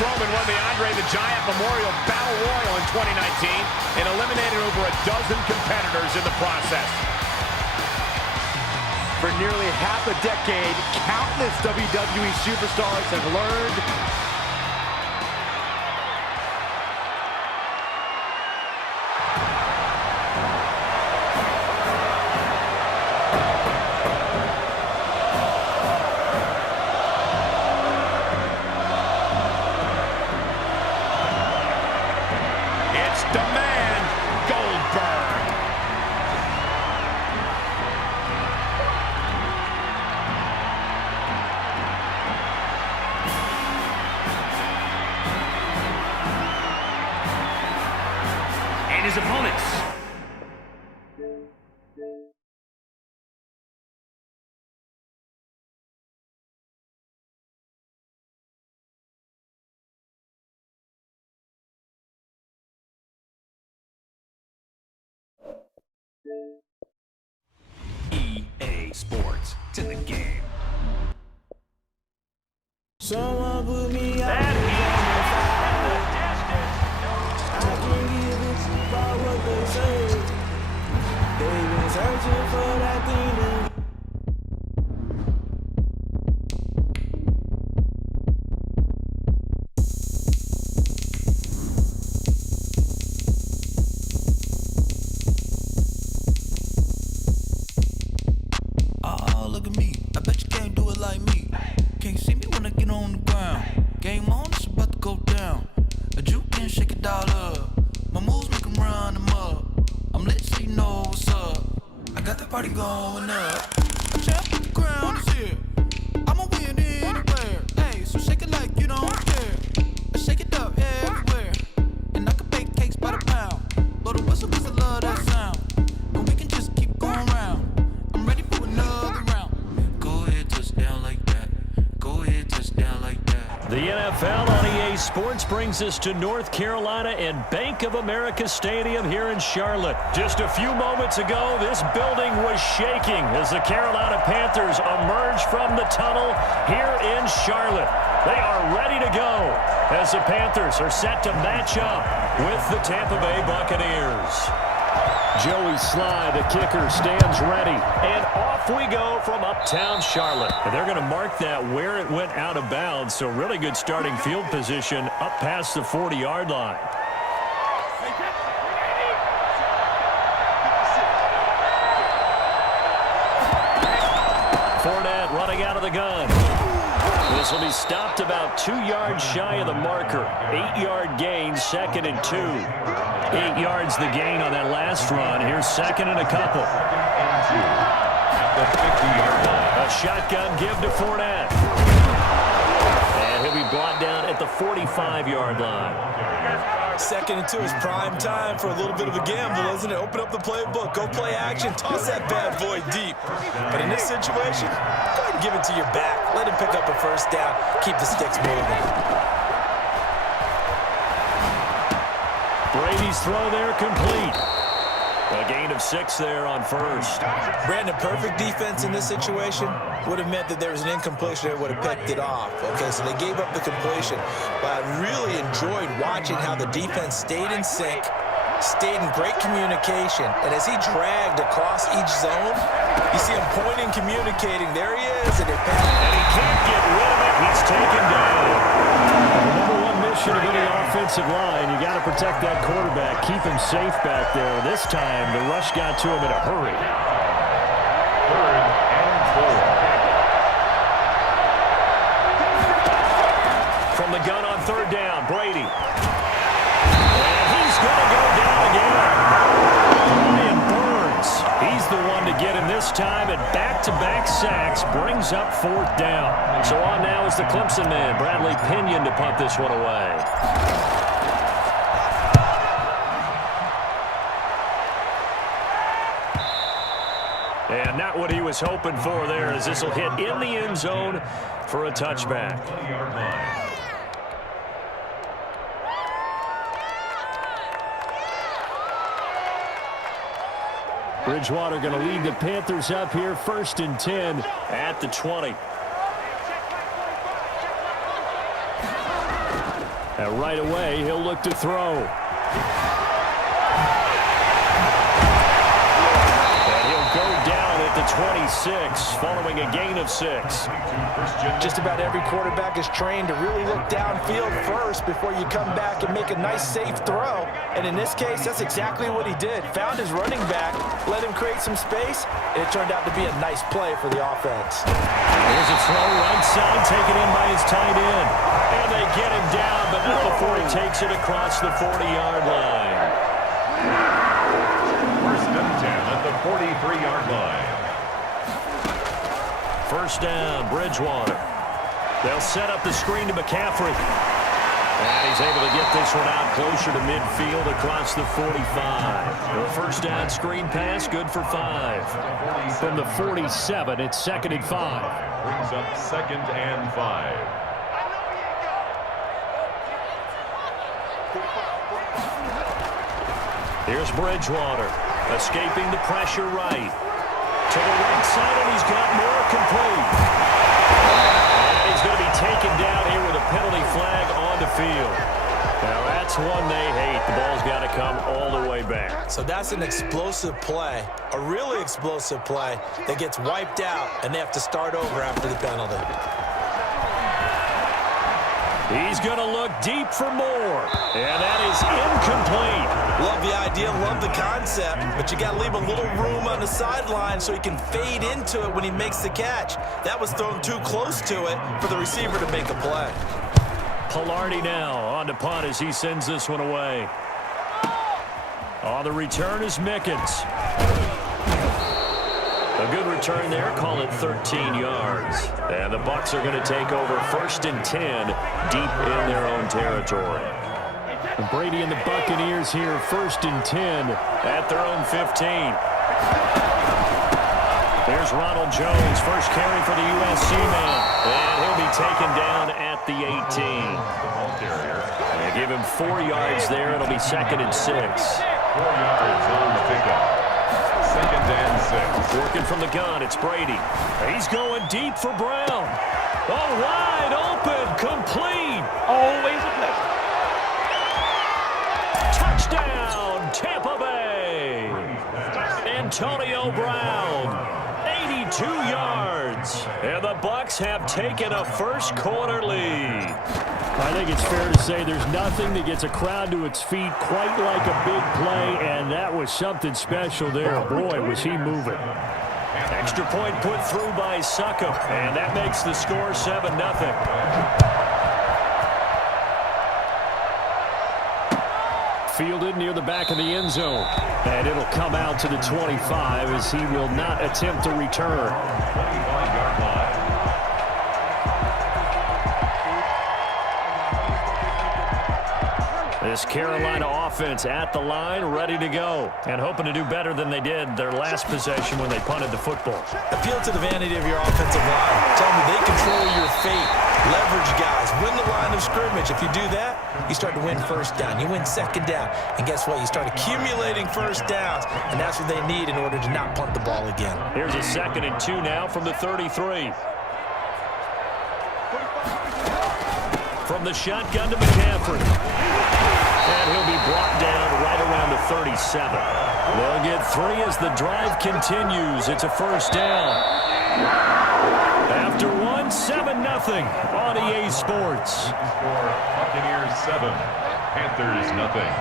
Strowman won the Andre the Giant Memorial Battle Royal in 2019 and eliminated over a dozen competitors in the process. For nearly half a decade, countless WWE superstars have learned the man, Goldberg. And his opponents. EA Sports, it's in the game. Someone put me out. And I can give it to about what they say. They've been searching for that thing that look at me. I bet you can't do it like me. Can't see me when I get on the ground. Game on, it's about to go down. A juke and shake it all up. My moves make them run them up. I'm lit so you know what's up. I got the party going up. Champ, the ground is here. I'ma win anywhere. Hey, so shake it like you don't care. I shake it up everywhere. And I can bake cakes by the pound. Blow the whistle 'cause I love that sound. And we can just keep going round. I'm ready for another round. Go ahead, touchdown like that. Go ahead, touchdown like that. The NFL on EA Sports brings us to North Carolina and Bank of America Stadium here in Charlotte. Just a few moments ago, this building was shaking as the Carolina Panthers emerged from the tunnel here in Charlotte. They are ready to go as the Panthers are set to match up with the Tampa Bay Buccaneers. Joey Sly, the kicker, stands ready. And off we go from uptown Charlotte. And they're going to mark that where it went out of bounds. So really good starting field position up past the 40-yard line. Fournette running out of the gun. This will be stopped about 2 yards shy of the marker. 8-yard gain, 2nd and 2. 8 yards the gain on that last run. Here's 2nd and a couple. A shotgun give to Fournette. And he'll be brought down at the 45-yard line. 2nd and 2 is prime time for a little bit of a gamble, isn't it? Open up the playbook, go play action, toss that bad boy deep. But in this situation, go ahead and give it to your back. Let him pick up a first down. Keep the sticks moving. Brady's throw there complete. A gain of 6 there on first. Brandon, perfect defense in this situation would have meant that there was an incompletion that would have picked it off. Okay, so they gave up the completion. But I really enjoyed watching how the defense stayed in sync, stayed in great communication. And as he dragged across each zone, you see him pointing, communicating. There he is. And he can't get rid of it. He's taken down. The number one mission of any offensive line, you got to protect that quarterback, keep him safe back there. This time, the rush got to him in a hurry. 3rd and 4. From the gun on 3rd down, Brady. And he's going to go down again. Brian Burns, he's the one to get him this time, and back-to-back sacks brings up 4th down. So on now is the Clemson man, Bradley Pinion, to punt this one away. And not what he was hoping for there, as this will hit in the end zone for a touchback. Bridgewater going to lead the Panthers up here, 1st and 10 at the 20. And right away, he'll look to throw. And he'll go down at the 26, following a gain of 6. Just about every quarterback is trained to really look downfield first before you come back and make a nice, safe throw. And in this case, that's exactly what he did. Found his running back, let him create some space, and it turned out to be a nice play for the offense. There's a throw right side, taken in by his tight end. And they get him down, but not before he takes it across the 40-yard line. First and 10 at the 43-yard line. First down, Bridgewater. They'll set up the screen to McCaffrey. And he's able to get this one out closer to midfield across the 45. The first down screen pass, good for 5. From the 47, it's 2nd and 5. Brings up 2nd and 5. Here's Bridgewater, escaping the pressure right. To the right side, and he's got more complete. And he's going to be taken down here with a penalty flag on the field. Now, that's one they hate. The ball's got to come all the way back. So that's an explosive play, a really explosive play that gets wiped out, and they have to start over after the penalty. He's going to look deep for more, and that is incomplete. Love the idea, love the concept, but you got to leave a little room on the sideline so he can fade into it when he makes the catch. That was thrown too close to it for the receiver to make a play. Pilardi now on to punt as he sends this one away. On the return is Mickens. A good return there, call it 13 yards. And the Bucs are going to take over 1st and 10 deep in their own territory. And Brady and the Buccaneers here, 1st and 10 at their own 15. There's Ronald Jones, first carry for the USC man. And he'll be taken down at the 18. They give him 4 yards there. It'll be 2nd and 6. 4 yards on the pickup. 2nd and 6. Working from the gun, it's Brady. He's going deep for Brown. Oh, wide open, complete. Always a pleasure. Touchdown, Tampa Bay. Antonio Brown, 82 yards. And the Bucs have taken a first quarter lead. I think it's fair to say there's nothing that gets a crowd to its feet quite like a big play, and that was something special there. Boy, was he moving. Extra point put through by Succop, and that makes the score 7-0. Fielded near the back of the end zone, and it'll come out to the 25 as he will not attempt to return. 25-yard line. This Carolina offense at the line, ready to go, and hoping to do better than they did their last possession when they punted the football. Appeal to the vanity of your offensive line. Tell them they control your fate. Leverage guys. Win the line of scrimmage. If you do that, you start to win first down. You win second down. And guess what? You start accumulating first downs, and that's what they need in order to not punt the ball again. Here's a 2nd and 2 now from the 33. From the shotgun to McCaffrey. And he'll be brought down right around the 37. They'll get 3 as the drive continues. It's a first down. After 7-0 on EA Sports. Buccaneers 7, Panthers nothing.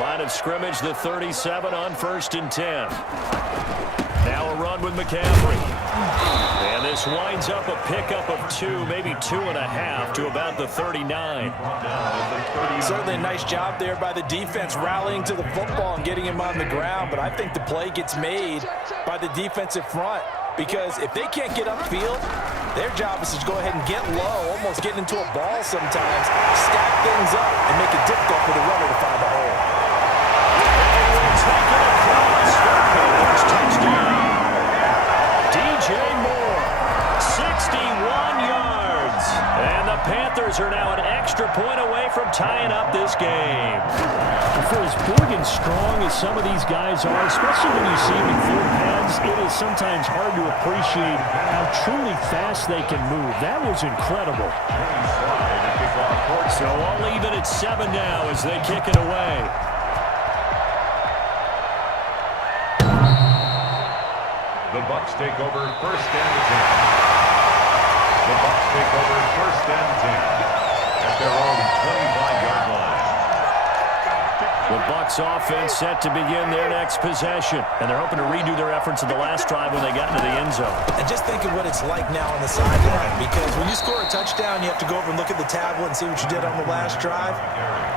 Line of scrimmage, the 37 on 1st and 10. Now a run with McCaffrey. And this winds up a pickup of 2, maybe 2.5 to about the 39. Certainly a nice job there by the defense rallying to the football and getting him on the ground, but I think the play gets made by the defensive front because if they can't get upfield, their job is to go ahead and get low, almost get into a ball sometimes, stack things up, and make it difficult for the runner to find a hole. Touchdown. DJ Moore, 61 yards. And the Panthers are now an extra point away from tying up this game. For as big and strong as some of these guys are, especially when you see them in full pads, it is sometimes hard to appreciate how truly fast they can move. That was incredible. So all even at 7 now as they kick it away. The Bucs take over first and 10. The Bucs take over first and 10 at their own 25-yard line. The Bucs offense set to begin their next possession, and they're hoping to redo their efforts in the last drive when they got into the end zone. And just think of what it's like now on the sideline, because when you score a touchdown, you have to go over and look at the tablet and see what you did on the last drive.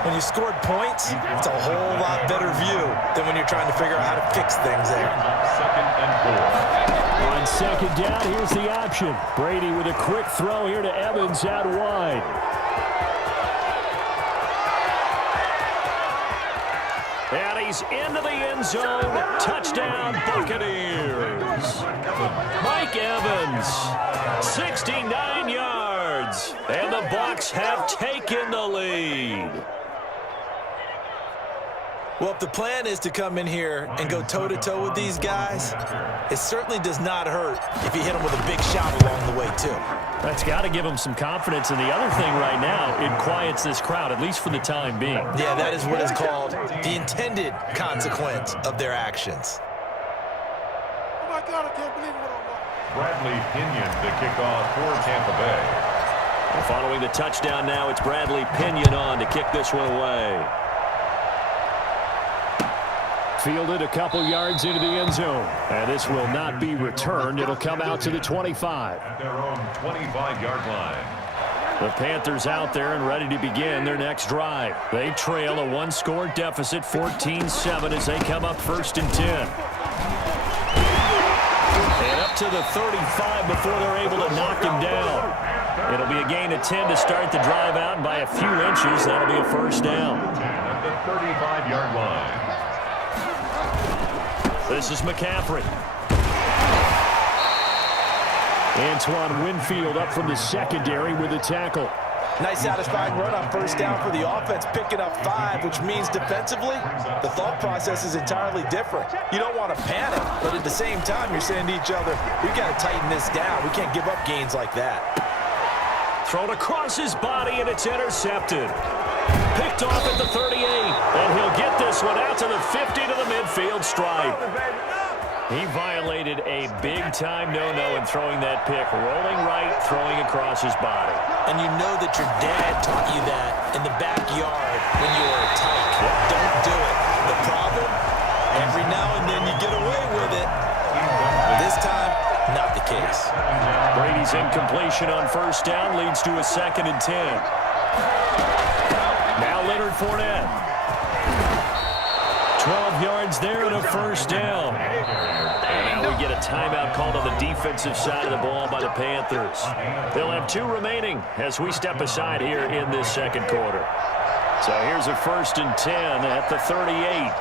When you scored points, it's a whole lot better view than when you're trying to figure out how to fix things there. Second and 4. On second down, here's the option. Brady with a quick throw here to Evans out wide. And he's into the end zone. Touchdown, Buccaneers. Mike Evans, 69 yards. And the Bucs have taken the lead. Well, if the plan is to come in here and go toe-to-toe with these guys, it certainly does not hurt if you hit them with a big shot along the way, too. That's got to give them some confidence. And the other thing right now, it quiets this crowd, at least for the time being. Yeah, that is what is called the intended consequence of their actions. Oh, my God, I can't believe what I'm watching. Bradley Pinion to kick off for Tampa Bay. And following the touchdown now, it's Bradley Pinion on to kick this one away. Fielded a couple yards into the end zone. And this will not be returned. It'll come out to the 25. At their own 25-yard line. The Panthers out there and ready to begin their next drive. They trail a one-score deficit, 14-7, as they come up first and 10. And up to the 35 before they're able to knock him down. It'll be a gain of 10 to start the drive out, and by a few inches, that'll be a first down. At the 35-yard line. This is McCaffrey. Antoine Winfield up from the secondary with a tackle. Nice satisfying run on first down for the offense, picking up 5, which means defensively, the thought process is entirely different. You don't want to panic, but at the same time, you're saying to each other, we've got to tighten this down. We can't give up gains like that. Thrown across his body, and it's intercepted. Picked off at the 38, and he'll get this one out to the 50 to the midfield stripe. He violated a big-time no-no in throwing that pick, rolling right, throwing across his body. And you know that your dad taught you that in the backyard when you were a tyke. Don't do it. The problem, every now and then you get away with it. This time, not the case. Brady's incompletion on first down leads to a 2nd and 10. Now Leonard Fournette. 12 yards there and a first down. And now we get a timeout called on the defensive side of the ball by the Panthers. They'll have 2 remaining as we step aside here in this second quarter. So here's a 1st and 10 at the 38.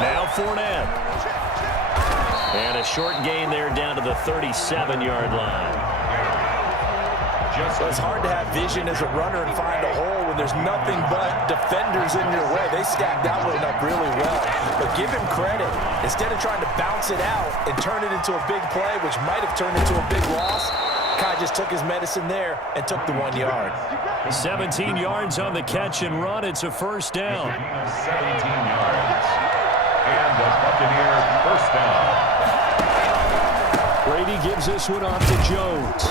Now Fournette. And a short gain there down to the 37-yard line. So it's hard to have vision as a runner and find a hole when there's nothing but defenders in your way. They stacked that one up really well. But give him credit. Instead of trying to bounce it out and turn it into a big play, which might have turned into a big loss, Kai just took his medicine there and took the 1 yard. 17 yards on the catch and run. It's a first down. 17 yards. And the Buccaneer first down. Brady gives this one off to Jones.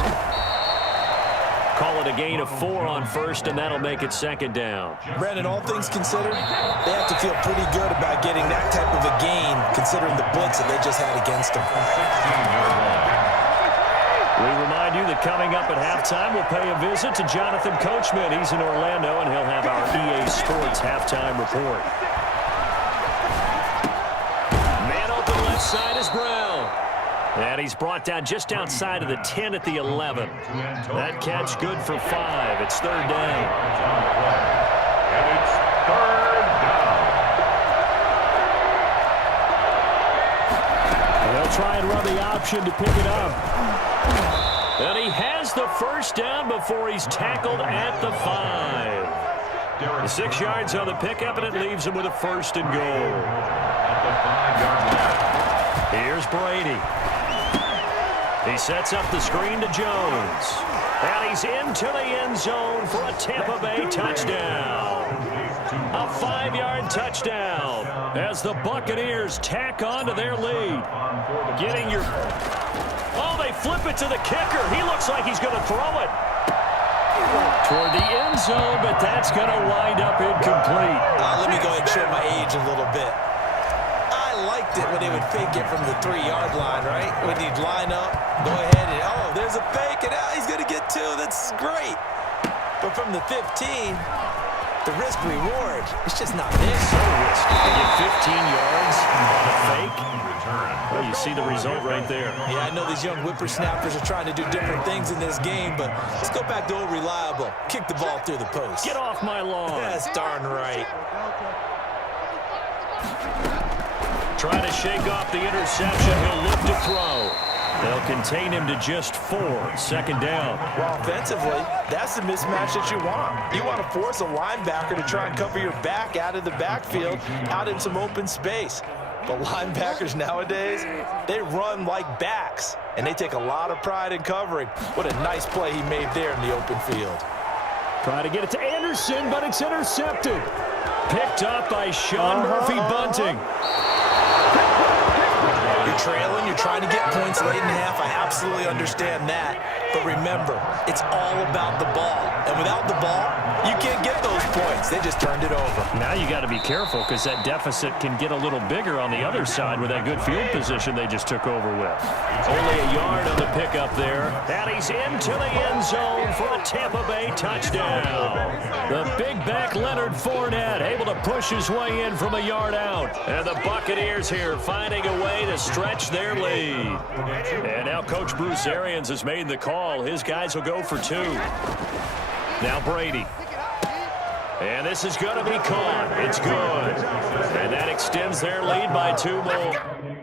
Call it a gain of 4 on first, and that'll make it 2nd down. Brandon, all things considered, they have to feel pretty good about getting that type of a gain, considering the blitz that they just had against them. We remind you that coming up at halftime, we'll pay a visit to Jonathan Coachman. He's in Orlando, and he'll have our EA Sports halftime report. Man open left side is Brown. And he's brought down just outside of the 10 at the 11. That catch good for 5. It's 3rd down. And it's 3rd down. They'll try and run the option to pick it up. And he has the first down before he's tackled at the 5. 6 yards on the pickup, and it leaves him with a 1st and goal. At the 5-yard line. Here's Brady. He sets up the screen to Jones. And he's into the end zone for a Tampa Bay touchdown. A 5-yard touchdown as the Buccaneers tack on to their lead. Getting your... Oh, they flip it to the kicker. He looks like he's going to throw it toward the end zone, but that's going to wind up incomplete. Let me go ahead and show my age a little bit. I liked it when they would fake it from the 3-yard line, right? When he'd line up, go ahead and, oh, there's a fake, and he's going to get 2. That's great. But from the 15, the risk-reward, it's just not there. So risky to get 15 yards on a fake. Well, you see the result right there. Yeah, I know these young whippersnappers are trying to do different things in this game, but let's go back to old reliable. Kick the ball through the post. Get off my lawn. That's darn right. Trying to shake off the interception. He'll look to throw. They'll contain him to just 4. 2nd down. Well, offensively, that's the mismatch that you want. You want to force a linebacker to try and cover your back out of the backfield, out in some open space. But linebackers nowadays, they run like backs, and they take a lot of pride in covering. What a nice play he made there in the open field. Trying to get it to Anderson, but it's intercepted. Picked up by Sean Murphy Bunting. You're trailing, you're trying to get points late in the half. I absolutely understand that. But remember, it's all about the ball. And without the ball, you can't get those points. They just turned it over. Now you got to be careful because that deficit can get a little bigger on the other side with that good field position they just took over with. Only a yard on the pickup there. And he's into the end zone for a Tampa Bay touchdown. The big back Leonard Fournette able to push his way in from a yard out. And the Buccaneers here finding a way to stretch their lead. And now Coach Bruce Arians has made the call. His guys will go for 2. Now Brady. And this is going to be caught. It's good. And that extends their lead by 2 more.